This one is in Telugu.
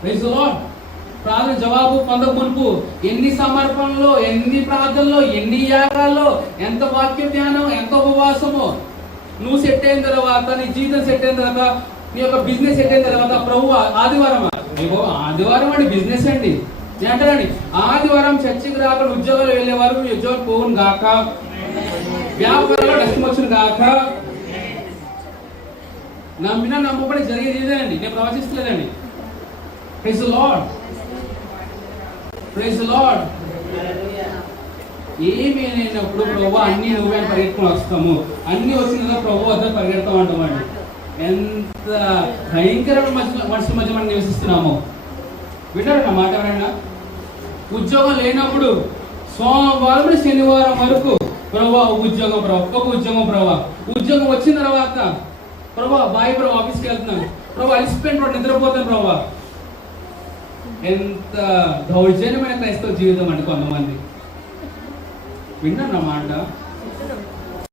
Praise the lord. ప్రార్థన జవాబు పొందక మునుపు ఎన్ని సమర్పణలో, ఎన్ని ప్రార్థనలో, ఎన్ని యాగాల్లో, ఎంత వాక్య ధ్యానం, ఎంత ఉపవాసము. నువ్వు సెట్ అయిన తర్వాత, నీ జీవితం సెట్ అయిన తర్వాత, నీ యొక్క బిజినెస్ సెట్ అయిన తర్వాత, ప్రభు ఆదివారం అండి బిజినెస్ అండి నేను అంటానండి. ఆదివారం చర్చికి రాకుండా ఉద్యోగాలు వెళ్ళేవారు ఉద్యోగం పోవును గాక, వ్యాపారంలో నష్టం వచ్చును గాక. నమ్మినా నమ్మకం జరిగేది ఇదేనండి, నేను ప్రవచిస్తలేదండి. Praise the Lord, praise the Lord. ఏమి అయినప్పుడు ప్రభు అన్ని నువ్వే పరిగెత్తుకుని వస్తాము, అన్ని వచ్చిన తర్వాత ప్రభు వద్ద పరిగెడతాం అంటామండి. ఎంత భయంకరమైన మనుషుల మధ్య మనం నివసిస్తున్నాము. వింటారు నా మాట ఎవరైనా? ఉద్యోగం లేనప్పుడు సోమవారం శనివారం వరకు ప్రభా ఉద్యోగం ప్రభా. ఉద్యోగం వచ్చిన తర్వాత ప్రభా ఆఫీస్కి వెళ్తున్నాను ప్రభా, అలిసిపోయిన నిద్రపోతాను ప్రభా. ఎంత దౌర్జన్యమైన క్రైస్తవ జీవితం అండి కొంతమంది. విన్నాను నా మాట.